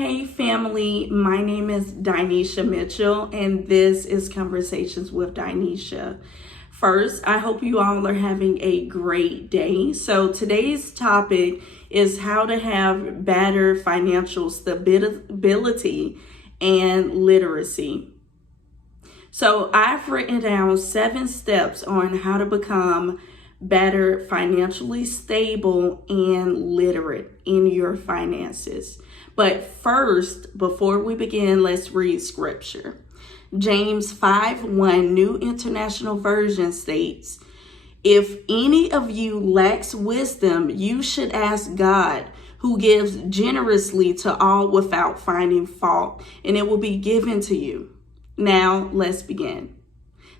Hey family, my name is Dinesha Mitchell and this is Conversations with Dinesha. First, I hope you all are having a great day. So today's topic is how to have better financial stability and literacy. So I've written down 7 steps on how to become better financially stable and literate in your finances. But first, before we begin, let's read scripture. James 5:1, New International Version states, "If any of you lacks wisdom, you should ask God, who gives generously to all without finding fault, and it will be given to you." Now, let's begin.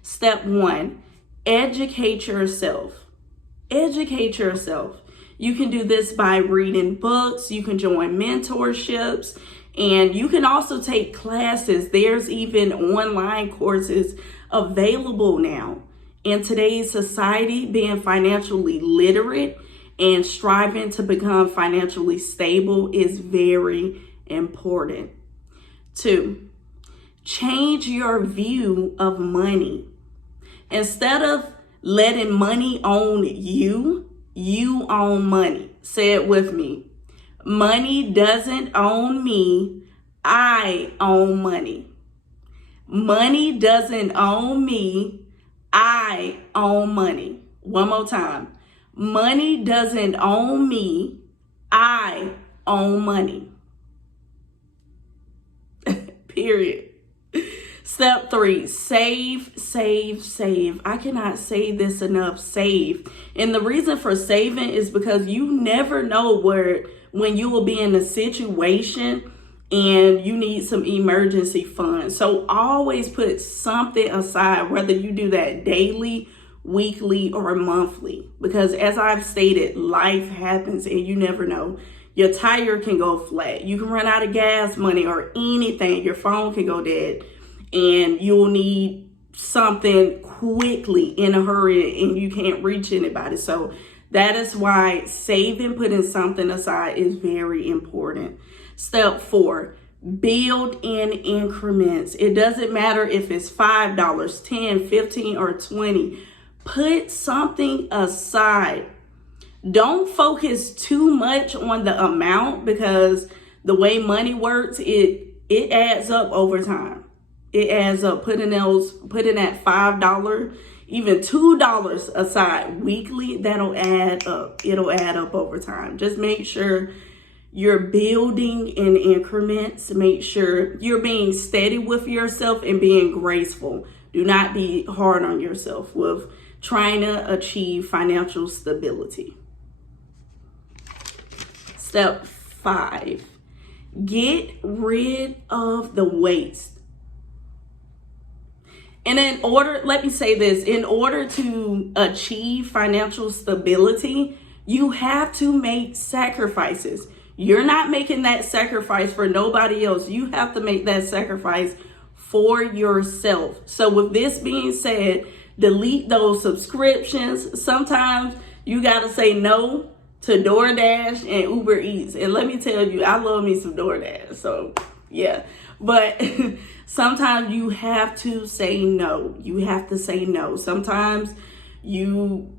Step 1, educate yourself. Educate yourself. You can do this by reading books, you can join mentorships, and you can also take classes. There's even online courses available now. In today's society, being financially literate and striving to become financially stable is very important. 2, change your view of money. Instead of letting money own you, you own money. Say it with me. Money doesn't own me. I own money. Money doesn't own me. I own money. One more time. Money doesn't own me. I own money. Period. Step 3, save, save, save. I cannot say this enough, save. And the reason for saving is because you never know when you will be in a situation and you need some emergency funds. So always put something aside, whether you do that daily, weekly, or monthly. Because as I've stated, life happens and you never know. Your tire can go flat. You can run out of gas money or anything. Your phone can go dead. And you'll need something quickly in a hurry and you can't reach anybody. So that is why saving, putting something aside is very important. Step 4, build in increments. It doesn't matter if it's $5, $10, $15, or $20. Put something aside. Don't focus too much on the amount because the way money works, it adds up over time. It adds up. Putting that $5, even $2 aside weekly, that'll add up. It'll add up over time. Just make sure you're building in increments. Make sure you're being steady with yourself and being graceful. Do not be hard on yourself with trying to achieve financial stability. Step 5, get rid of the waste. And let me say this, in order to achieve financial stability, you have to make sacrifices. You're not making that sacrifice for nobody else. You have to make that sacrifice for yourself. So with this being said, delete those subscriptions. Sometimes you got to say no to DoorDash and Uber Eats. And let me tell you, I love me some DoorDash. So yeah, but sometimes you have to say no. You have to say no. Sometimes you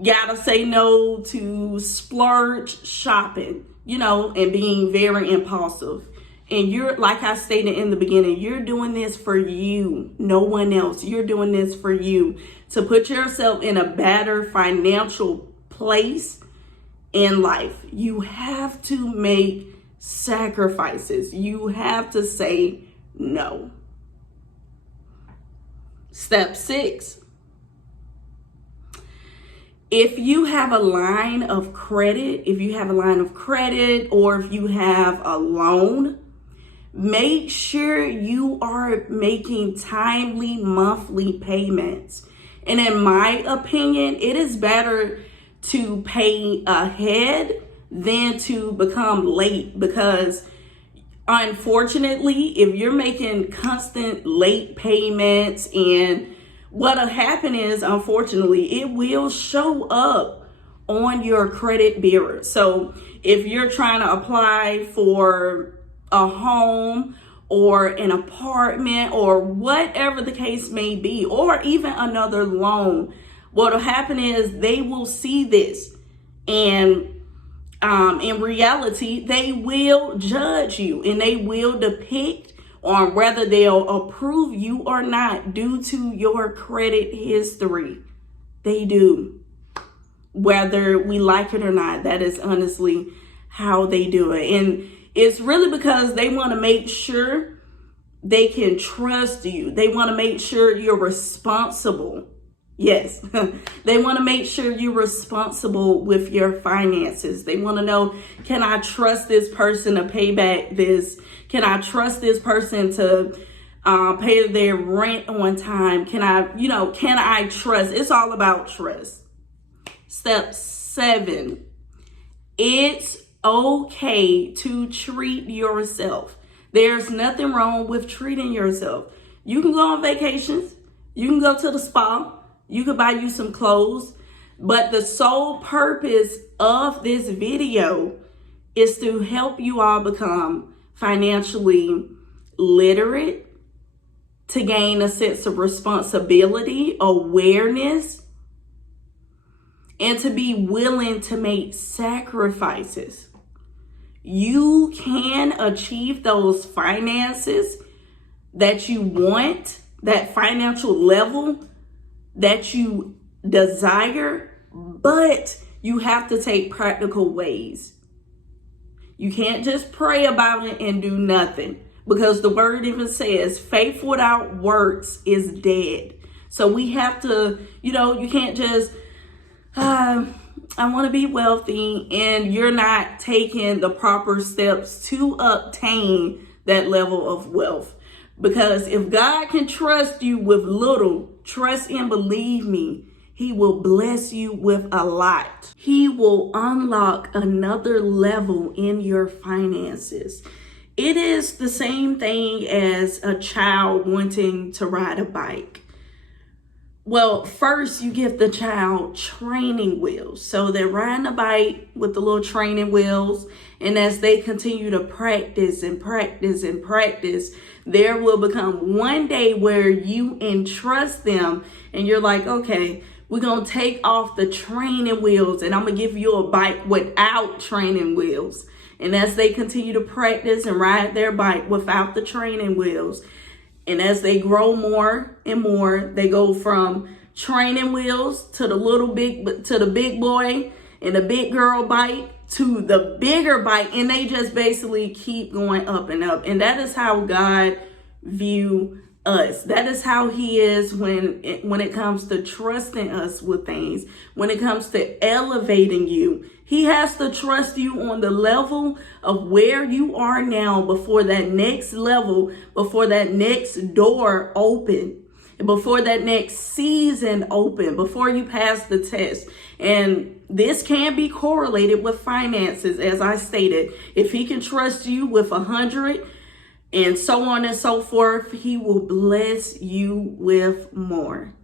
gotta say no to splurge shopping, and being very impulsive. And you're, like I stated in the beginning, you're doing this for you, no one else. You're doing this for you to put yourself in a better financial place in life. You have to make sacrifices. You have to say no. Step 6, if you have a line of credit, or if you have a loan, make sure you are making timely monthly payments. And in my opinion, it is better to pay ahead than to become late, because unfortunately, if you're making constant late payments, and what'll happen is, unfortunately, it will show up on your credit bureau. So if you're trying to apply for a home or an apartment or whatever the case may be, or even another loan, what will happen is they will see this, and in reality, they will judge you and they will depict on whether they'll approve you or not due to your credit history. They do. Whether we like it or not, that is honestly how they do it. And it's really because they want to make sure they can trust you. They want to make sure you're responsible. Yes, they want to make sure you're responsible with your finances. They want to know, can I trust this person to pay back this? Can I trust this person to pay their rent on time? Can I trust? It's all about trust. Step 7, it's okay to treat yourself. There's nothing wrong with treating yourself. You can go on vacations. You can go to the spa. You could buy you some clothes. But the sole purpose of this video is to help you all become financially literate, to gain a sense of responsibility, awareness, and to be willing to make sacrifices. You can achieve those finances that you want, that financial level that you desire, but you have to take practical ways. You can't just pray about it and do nothing, because the word even says faith without works is dead. So we have to, you can't just, I want to be wealthy, and you're not taking the proper steps to obtain that level of wealth. Because if God can trust you with little, trust and believe me, He will bless you with a lot. He will unlock another level in your finances. It is the same thing as a child wanting to ride a bike. Well, first you give the child training wheels. So they're riding a bike with the little training wheels. And as they continue to practice and practice and practice, there will become one day where you entrust them and you're like, okay, we're going to take off the training wheels and I'm going to give you a bike without training wheels. And as they continue to practice and ride their bike without the training wheels, and as they grow more and more, they go from training wheels to the big boy and the big girl bike to the bigger bike, and they just basically keep going up and up. And that is how God view us. That is how He is when it comes to trusting us with things. When it comes to elevating you, He has to trust you on the level of where you are now before that next level, before that next door open, and before that next season open, before you pass the test. And this can be correlated with finances, as I stated. If He can trust you with 100 and so on and so forth, He will bless you with more.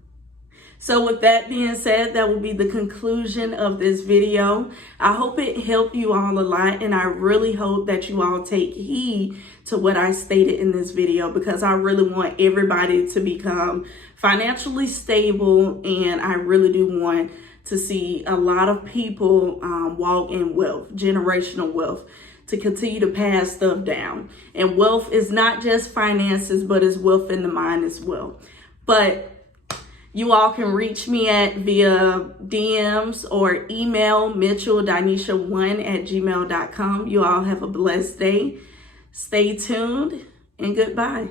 So with that being said, that will be the conclusion of this video. I hope it helped you all a lot, and I really hope that you all take heed to what I stated in this video, because I really want everybody to become financially stable, and I really do want to see a lot of people walk in wealth, generational wealth, to continue to pass stuff down. And wealth is not just finances, but it's wealth in the mind as well. But you all can reach me via DMs or email mitchelldinesha1@gmail.com. You all have a blessed day. Stay tuned and goodbye.